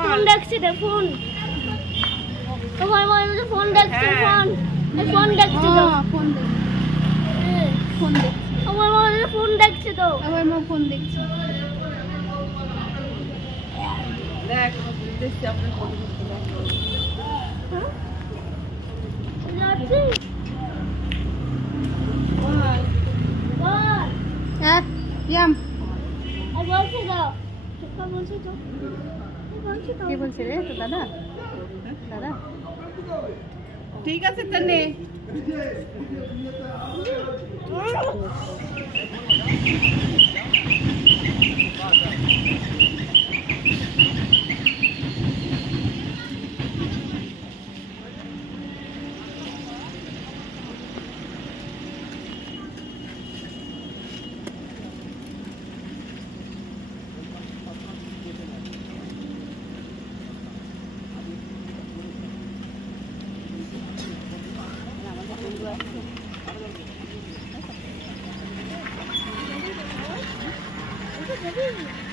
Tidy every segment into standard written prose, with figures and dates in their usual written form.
Phone দেখছি রে phone phone দেখছি ফোন দেখছি তো ফোন দেখছি আমার মা ফোন দেখছে তো আমার মা ফোন দেখছে দেখ দেখছি আপনার ফোন যাচ্ছি হ্যাঁ ইয়াম আর বলছি দাও ঠিক বলছি তো কে বলছে রে তো দাদা দাদা ঠিক আছে তাহলে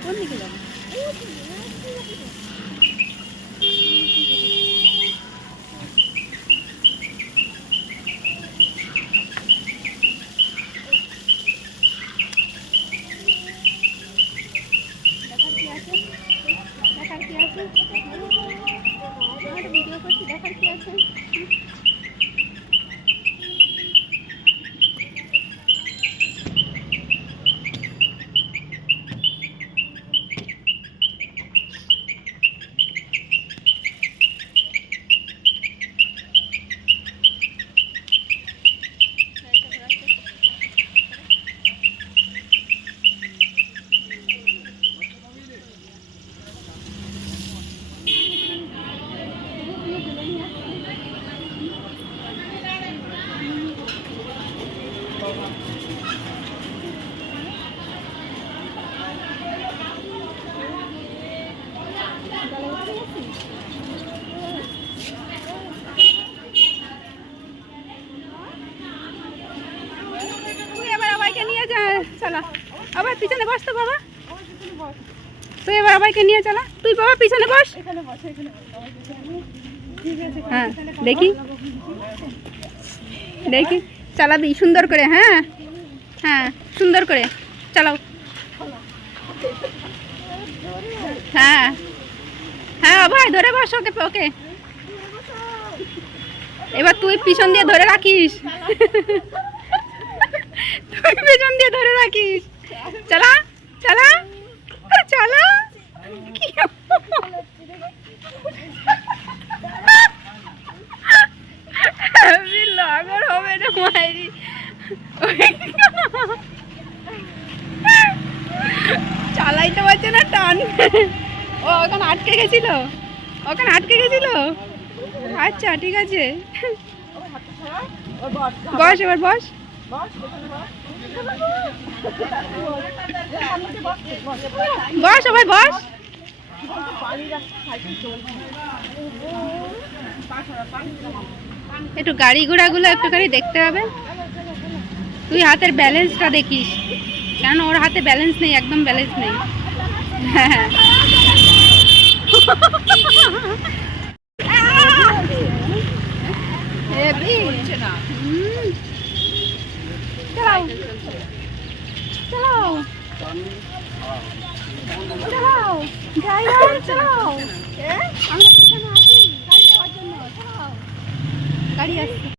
কোন দিকে যাবো ভিডিও করছি দেখার কি আছে चला अब पीछे बस तो बाबा तो ये बाबा के लिए चला तु बाबा पीछे बस हाँ देखी देखी चला दी सुंदर करे हाँ हाँ सुंदर करे चलाओ हाँ हाँ भाई धरे बस ओके ओके এবার তুই পিছন দিয়ে ধরে রাখিস তুই পিছন দিয়ে ধরে রাখিস চলা চলা চলা লাগর হবে না মাইরি চালাইতে পারছে না টান ও ওখানে আটকে গেছিল আচ্ছা ঠিক আছে বস এবার বস বস সবাই বস একটু গাড়ি ঘোড়াগুলো একটুখানি দেখতে হবে তুই হাতের ব্যালেন্সটা দেখিস কেন ওর হাতে ব্যালেন্স নেই একদম ব্যালেন্স নেই হ্যাঁ चलाओ चलाओ ड्राइवर चलाओ गाड़ी আসছে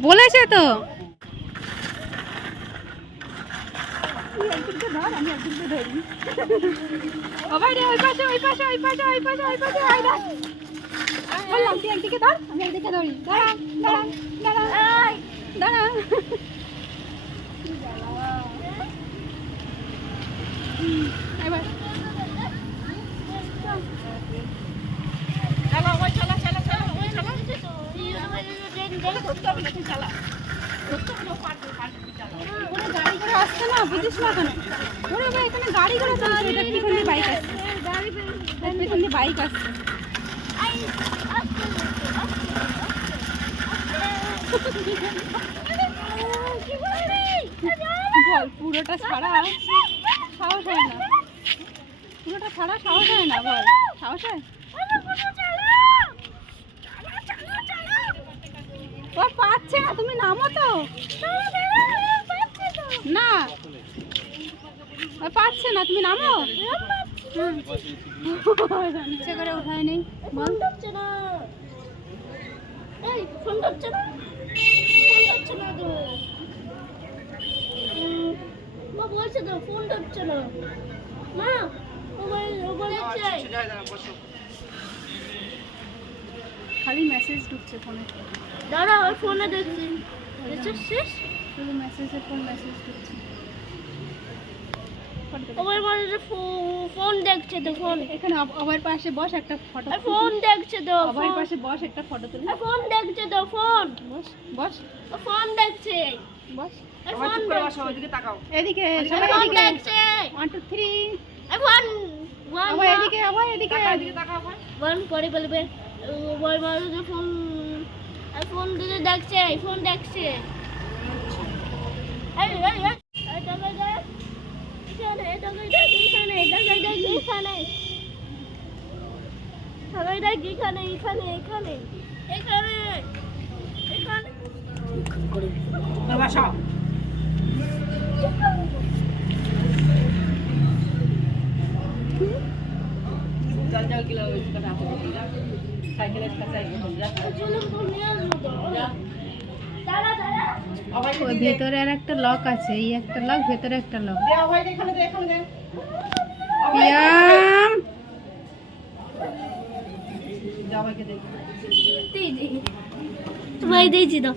বলেছে তো ও ভাই রে ওই পাশে আইডা বললাম তুই একদিকে ধর আমি একদিকে ধরি দাঁড়া এবার আসছে না, বুঝিস না কেন? ওরে ভাই, এখানে গাড়ি ঘোড়া চলছে, এটা পিছন দিয়ে বাইক আসছে, পিছন দিয়ে বাইক আসছে। বল, পুরোটা ছাড়া সাহস হয় না, পুরোটা ছাড়া সাহস হয় না, বল সাহস হয়? ও পাচ্ছে না, তুমি নামো তো না, ও পাচ্ছে না, তুমি নামো। ইচ্ছে করে উঠায় নেই, বল। ফোন ধরছে না, মা বলছে তো ফোন ধরছে না, মা মোবাইল খালি মেসেজ ঢুকছে ফোনে। দাঁড়া, ওই ফোনে দেখছি, রিচার্জ শেষ, শুধু মেসেজে ফোন মেসেজ ঢুকছে। ওর মানে ফোন দেখছে তো, ফোন এখানে আমার পাশে বস, একটা ফটো, ফোন দেখছে তো, আমার পাশে বস, একটা ফটো তুলি, ফোন দেখছে তো, ফোন বস বস, ফোন দেখছে, বস, ফোন বস, ওইদিকে তাকাও, এদিকে সবাই এদিকে দেখছে, 1 2 3, ফোন আবার এদিকে, আবার এদিকে, এদিকে তাকাও, ফোন করে বলবে ওই মানে ফোন, ফোন দিতে দেখছে, ফোন দেখছে। এই এই এই টাকা দেখ, এখানে টাকা দেখ, এখানে টাকা দেখ, এখানে টাকা দেখ, এখানে এখানে এখানে এখানে এখানে করে বাসা। চল চল কিলো করে আসো, সাইকেলের কাছে যা, চলো তো নিয়ে আসবো তো, দাঁড়া দাঁড়া। ওই ভেতরে আর একটা লক আছে, এই একটা লক, ভেতরে একটা লক। দে ভাই, এখানে দে, এখানে দে, পিয়াম যাও ভাইকে দে, তুই দিয়েছি দাও।